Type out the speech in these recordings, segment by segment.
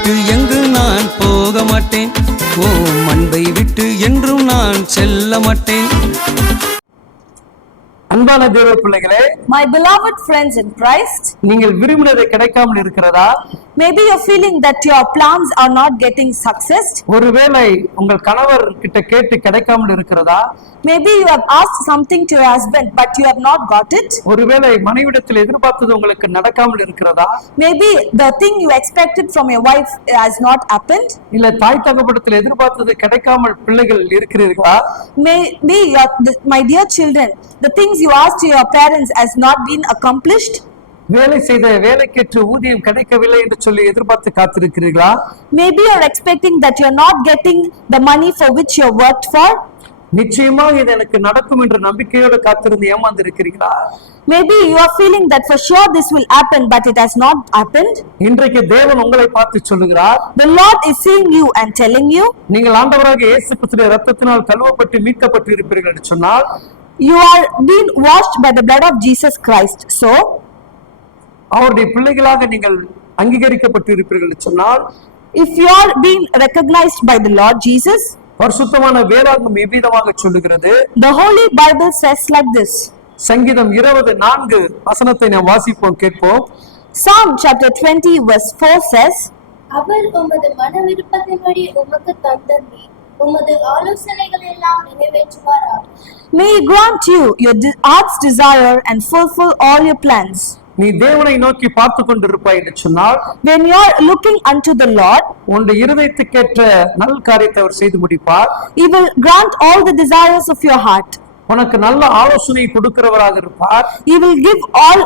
விட்டு எங்கு நான் போக மாட்டேன்? ஓ அன்பை விட்டு என்றும் நான் செல்ல மாட்டேன். அன்பான தேவ பிள்ளைகளே my beloved friends in Christ நீங்கள் விரும்பினதை கிடைக்காமல் இருக்கிறதா? Maybe you're feeling that your plans are not getting success. ஒருவேளை உங்கள் கணவர் கிட்ட கேட்டு கிடைக்காமல் இருக்கிறதா Maybe you have asked something to your husband, but you have not got it. ஒருவேளை மனைவிடத்தில் எதிர்பார்த்தது உங்களுக்கு நடக்காமல் இருக்கிறதா Maybe the thing you expected from your wife has not happened. இல்ல தாய் தகப்படத்தில் எதிர்பார்த்தது கிடைக்காமல் பிள்ளைகள் இருக்கிறீர்களா the, my dear children, the things you asked to your parents has not been accomplished. வேலை செய்த வேலைக்கேற்ற ஊதியம் கிடைக்கவில்லை என்று சொல்லி எதிர்பார்த்து காத்திருக்கிறீர்களா Maybe you're expecting that you're not getting the money for which you worked for. நிச்சயமாக இது எனக்கு நடக்கும் என்ற நம்பிக்கையோடு காத்திருந்து ஏமாந்து இருக்கிறீர்களா Maybe you are feeling that for sure this will happen, but it has not happened. இன்றைக்கு தேவன் உங்களை பார்த்து சொல்லுகிறார் The Lord is seeing you and telling you, நீங்கள் ஆண்டவராக இயேசு கிறிஸ்துவின் ரத்தத்தினால் கழுவப்பட்டு மீட்கப்பட்டு இருப்பீர்கள் என்று சொன்னால் you are being washed by the blood of Jesus Christ. So, அவருடைய பிள்ளைகளாக நீங்கள் அங்கீகரிக்கப்பட்டு இருப்பீர்கள் சொன்னால் if you are being recognized by the Lord Jesus, பரிசுத்தமான வேதாகம் எவ்விதமாக சொல்லுகிறது the Holy Bible says like this. சங்கீதம் இருபது நான்கு வசனத்தை நாம் வாசிப்போம் கேட்போம் Psalm chapter 20 verse 4 says, அவர் உமது மன விருப்பத்தின்படி உமக்கு தந்தமே உமது ஆலோசனைகள் எல்லாம் நிறைவேற்றுவாராக May He grant you your heart's desire and fulfill all your plans. நீ தேவனை நோக்கி பார்த்து கொண்டிருப்பாய் என்று சொன்னால் When you are looking unto the Lord, உன்னுடைய இருதயத்துக்கேற்ற நல் காரியத்தை அவர் செய்து முடிப்பார் He will grant all the desires of your heart. உனக்கு நல்ல ஆலோசனை கொடுக்கிறவராக இருப்பார் He will give all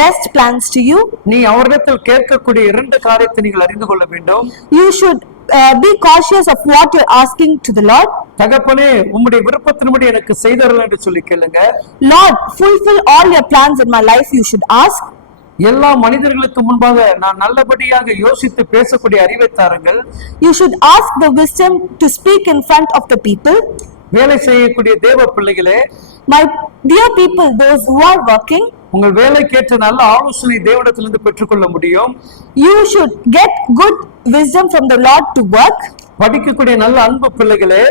best plans to you. நீ அவரிடத்தில் கேட்கக்கூடிய இரண்டு காரியத்தை நீங்கள் அறிந்து கொள்ள வேண்டும் You should uh, be cautious of what you're asking to the Lord. தகப்பனே உம்முடைய விருப்பத்தின்படி எனக்கு செய்தரல் என்று சொல்லி கேளுங்க Lord, fulfill all your plans in my life, you should ask. எல்லா மனிதர்களுக்கு முன்பாக நான் நல்லபடியாக யோசித்து பேசக்கூடிய அறிவை தாருங்கள் You should ask the wisdom to speak in front of the people. வேலை செய்யக்கூடிய தேவ பிள்ளைகளே My dear people, those who are working, உங்கள் வேலைக்கேற்ற நல்ல ஆலோசனை தேவனிடத்திலிருந்து பெற்றுக்கொள்ள முடியும் you should get good wisdom from the Lord to work. படிக்கக்கூடிய நல்ல அன்பு பிள்ளைகளே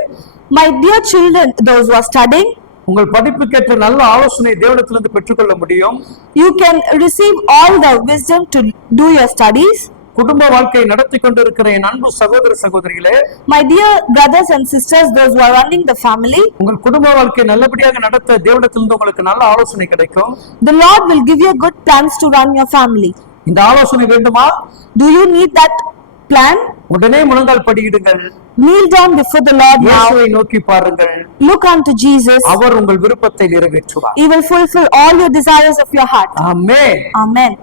My dear children, those who are studying, உங்கள் படிப்புக்கேற்ற நல்ல ஆலோசனை தேவனிடத்திலிருந்து பெற்றுக்கொள்ள முடியும் you can receive all the wisdom to do your studies. குடும்ப வாழ்க்கையை நடத்தி கொண்டிருக்கிற என் அன்பு சகோதர சகோதரிகளே My dear brothers and sisters, those who are running the family, உங்கள் குடும்ப வாழ்க்கையை நல்லபடியாக நடத்த தேவனிடத்திலிருந்து உங்களுக்கு நல்ல ஆலோசனை கிடைக்கும் the Lord will give you good plans to run your family. இந்த ஆலோசனை வேண்டுமா Do you need that plan? உடனே முழங்கால் படியிடுங்கள் Kneel down before the Lord now. நோக்கி பாருங்கள் Look unto Jesus. அவர் உங்கள் விருப்பத்தை நிறைவேற்றுவார் He will fulfill all your desires of your heart. Amen Amen.